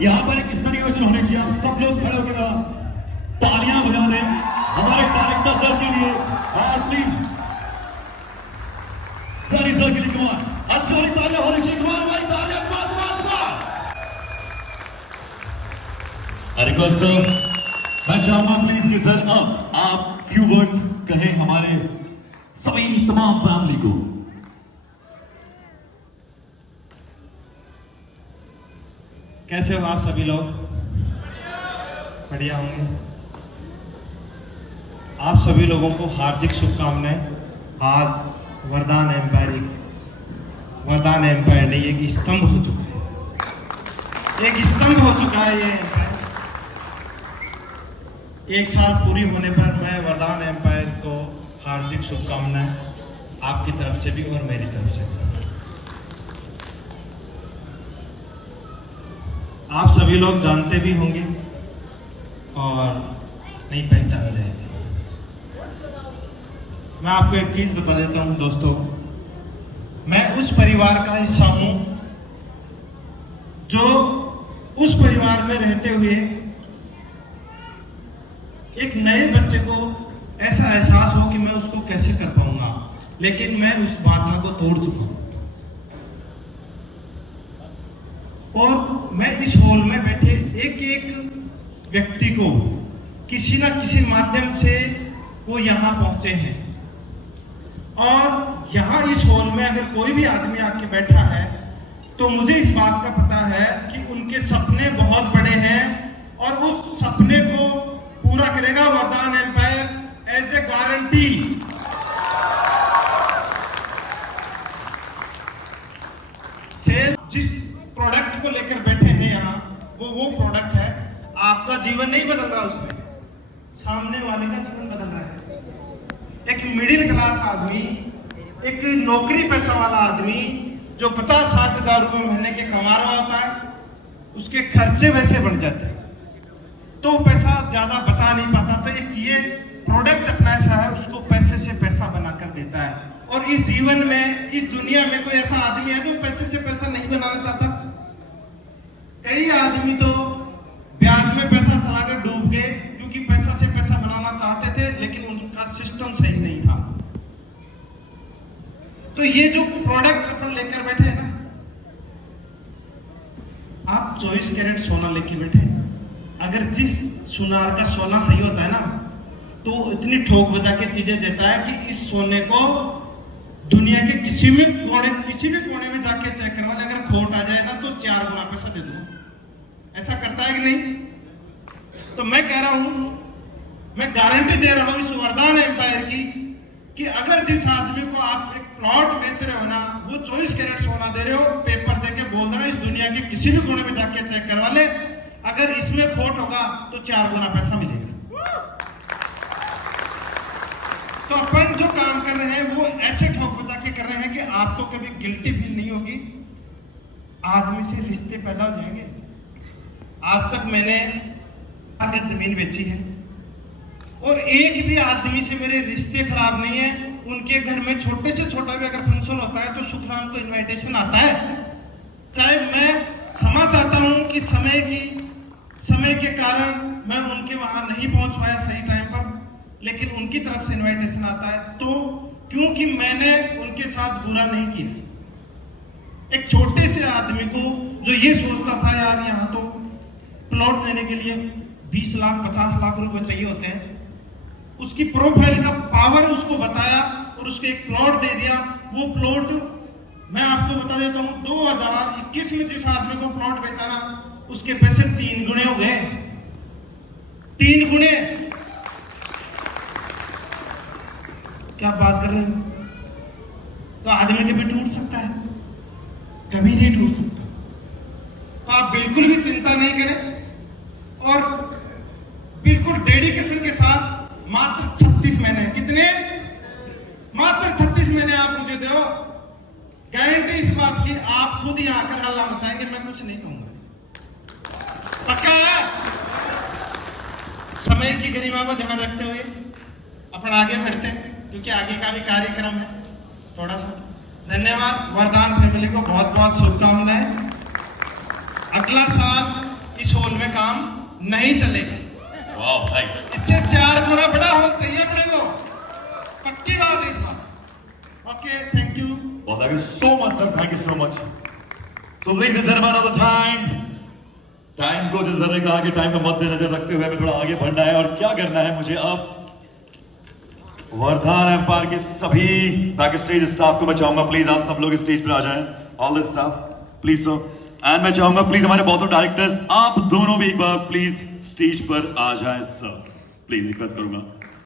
यहाँ पर एक स्तरीय आयोजन होने चाहिए। आप सब लोग खड़े होकर तालियां बजा दें हमारे डायरेक्टर सर के लिए। और प्लीज सर के लिए कमाल अच्छी वाली तालियां होनी चाहिए। कमाल भाई तालियां, कमाल कमाल कमाल। रिक्वेस्ट सर, मैं चाहूंगा प्लीज कि सर अब आप फ्यू वर्ड्स कहें हमारे सभी तमाम फैमिली को। कैसे हो आप सभी लोग? बढ़िया होंगे। आप सभी लोगों को हार्दिक शुभकामनाएं। आज वरदान एम्पायर नहीं, एक स्तंभ हो चुका है। एक स्तंभ हो चुका है ये एम्पायर। 1 साल पूरी होने पर मैं वरदान एम्पायर को हार्दिक शुभकामनाएं आपकी तरफ से भी और मेरी तरफ से भी। आप सभी लोग जानते भी होंगे और नहीं पहचान जाएंगे। मैं आपको एक चीज बता देता हूं दोस्तों, मैं उस परिवार का हिस्सा हूं जो उस परिवार में रहते हुए एक नए बच्चे को ऐसा एहसास हो कि मैं उसको कैसे कर पाऊंगा, लेकिन मैं उस बाधा को तोड़ चुका हूं। और मैं इस हॉल में बैठे एक एक व्यक्ति को किसी ना किसी माध्यम से वो यहाँ पहुंचे हैं। और यहाँ इस हॉल में अगर कोई भी आदमी आके बैठा है तो मुझे इस बात का पता है कि उनके सपने बहुत बड़े हैं और उस सपने को पूरा करेगा वरदान empire as a guarantee. Sale जिस प्रोडक्ट को लेकर बैठे हैं यहाँ, वो प्रोडक्ट है। आपका जीवन नहीं बदल रहा, उसमें सामने वाले का जीवन बदल रहा है। एक मिडिल क्लास आदमी, एक नौकरी पैसा वाला आदमी जो 50-60 हजार रुपए महीने के कमा रहा होता है, उसके खर्चे वैसे बन जाते हैं तो पैसा ज्यादा बचा नहीं पाता। तो एक ये प्रोडक्ट अपना ऐसा है, उसको पैसे से पैसा बनाकर देता है। और इस जीवन में, इस दुनिया में कोई ऐसा आदमी है जो पैसे से पैसा नहीं बनाना चाहता? कई आदमी तो ब्याज में पैसा चलाकर डूब गए क्योंकि पैसा से पैसा बनाना चाहते थे, लेकिन उनका सिस्टम सही नहीं था। तो ये जो प्रोडक्ट अपन लेकर बैठे हैं ना, आप 24 कैरेट सोना लेके बैठे हैं। अगर जिस सुनार का सोना सही होता है ना, तो इतनी ठोक बजा के चीजें देता है कि इस सोने को दुनिया के किसी भी कोने में जाके चेक करवा ले, अगर खोट आ जाए ना तो 4 गुना पैसा दे दो। ऐसा करता है कि नहीं? तो मैं कह रहा हूं, मैं गारंटी दे रहा हूं इस वरदान एम्पायर की कि अगर जिस आदमी को आप एक प्लॉट बेच रहे हो ना, वो 24 कैरेट सोना दे रहे हो, पेपर देके बोल देना इस दुनिया के किसी भी कोने में जाके चेक करवा ले, अगर इसमें खोट होगा तो 4 गुना पैसा मिलेगा। तो अपन जो काम कर रहे हैं वो ऐसे ठोक बजा के कर रहे हैं कि आपको कभी गिल्टी फील नहीं होगी। आदमी से रिश्ते पैदा हो जाएंगे। आज तक मैंने आगे जमीन बेची है और एक भी आदमी से मेरे रिश्ते खराब नहीं है। उनके घर में छोटे से छोटा भी अगर फंक्शन होता है तो सुखराम को इनविटेशन आता है। चाहे मैं क्षमा चाहता हूं कि समय के कारण मैं उनके वहां नहीं पहुंच पाया सही टाइम पर, लेकिन उनकी तरफ से इनविटेशन आता है तो क्योंकि मैंने उनके साथ बुरा नहीं किया। एक छोटे से आदमी को जो ये सोचता था यार यहाँ तो प्लॉट लेने के लिए 20 लाख 50 लाख रुपए चाहिए होते हैं, उसकी प्रोफाइल का पावर उसको बताया और उसको एक प्लॉट दे दिया। वो प्लॉट मैं आपको बता देता हूं, 2021 में जिस आदमी को प्लॉट बेचा ना, उसके पैसे 3 गुने हो गए। 3 गुने। क्या बात कर रहे हो? तो आदमी कभी टूट सकता है? कभी नहीं टूट सकता। तो आप बिल्कुल भी चिंता नहीं करें और बिल्कुल डेडिकेशन के साथ मात्र 36 महीने, कितने? मात्र 36 महीने आप मुझे दो। गारंटी इस बात की, आप खुद ही आकर हल्ला मचाएंगे, मैं कुछ नहीं कहूंगा। पक्का है? समय की गरिमा को ध्यान रखते हुए अपन आगे बढ़ते हैं क्योंकि आगे का भी कार्यक्रम है थोड़ा सा। धन्यवाद। वरदान फैमिली को बहुत बहुत शुभकामनाएं। अगला साल हॉल में काम नहीं चलेगा। Wow nice. इससे 4 गुना बड़ा हॉल चाहिए अपने को, पक्की बात है इस बात। Okay, thank you. Well, thank you so much, sir. Thank you so much. So, ladies and gentlemen, of the time को जैसे मैंने कहा कि टाइम को मद्देनजर रखते हुए हमें थोड़ा आगे बढ़ना है और क्या करना है मुझे अब वर्धमान एम्पायर के सभी बैक स्टेज स्टाफ को मैं चाहूंगा प्लीज आप सब लोग स्टेज पर आ जाएं, all the staff please so. And मैं चाहूंगा प्लीज हमारे बहुत डायरेक्टर्स आप दोनों भी एक बार प्लीज स्टेज पर आ जाएं सर, प्लीज रिक्वेस्ट करूंगा।